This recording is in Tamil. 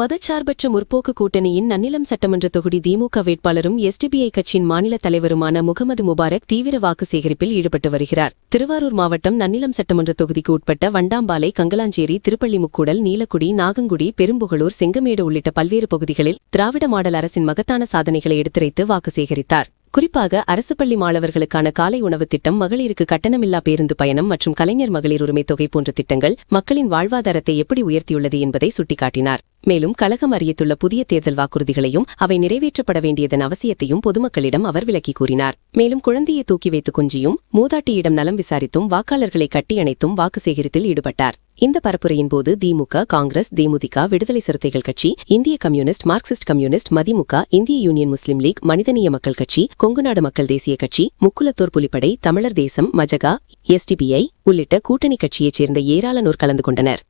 மதச்சார்பற்ற முற்போக்கு கூட்டணியின் நன்னிலம் சட்டமன்ற தொகுதி திமுக வேட்பாளரும் எஸ்டிபிஐ கட்சியின் மாநில தலைவருமான முகமது முபாரக் தீவிர வாக்கு சேகரிப்பில் ஈடுபட்டு வருகிறார். திருவாரூர் மாவட்டம் நன்னிலம் சட்டமன்ற தொகுதிக்கு உட்பட்ட வண்டாம்பாலை, கங்கலாஞ்சேரி, திருப்பள்ளிமுக்கூடல், நீலக்குடி, நாகங்குடி, பெரும்புகலூர், செங்கமேடு உள்ளிட்ட பல்வேறு பகுதிகளில் திராவிட மாடல் அரசின் மகத்தான சாதனைகளை எடுத்துரைத்து வாக்கு சேகரித்தார். குறிப்பாக அரசு பள்ளி மாணவர்களுக்கான காலை உணவு திட்டம், மகளிருக்கு கட்டணமில்லா பேருந்து பயணம் மற்றும் கலைஞர் மகளிர் உரிமை தொகை போன்ற திட்டங்கள் மக்களின் வாழ்வாதாரத்தை எப்படி உயர்த்தியுள்ளது என்பதை சுட்டிக்காட்டினார். மேலும் கழகம் அறிவித்துள்ள புதிய தேர்தல் வாக்குறுதிகளையும் அவை நிறைவேற்றப்பட வேண்டியதன் அவசியத்தையும் பொதுமக்களிடம் அவர் விளக்கி கூறினார். மேலும் குழந்தையை தூக்கி வைத்து கொஞ்சியும், மூதாட்டியிடம் நலம் விசாரித்தும், வாக்காளர்களை கட்டியணைத்தும் வாக்கு சேகரித்தில் ஈடுபட்டார். இந்த பரப்புரையின் போது திமுக, காங்கிரஸ், தேமுதிக, விடுதலை சிறுத்தைகள் கட்சி, இந்திய கம்யூனிஸ்ட், மார்க்சிஸ்ட் கம்யூனிஸ்ட், மதிமுக, இந்திய யூனியன் முஸ்லீம் லீக், மனிதநேய மக்கள் கட்சி, கொங்குநாடு மக்கள் தேசிய கட்சி, முக்குலத்தோர் புலிப்படை, தமிழர் தேசம், மஜகா, எஸ்டிபிஐ உள்ளிட்ட கூட்டணி கட்சியைச் சேர்ந்த ஏராளனோர் கலந்து கொண்டனர்.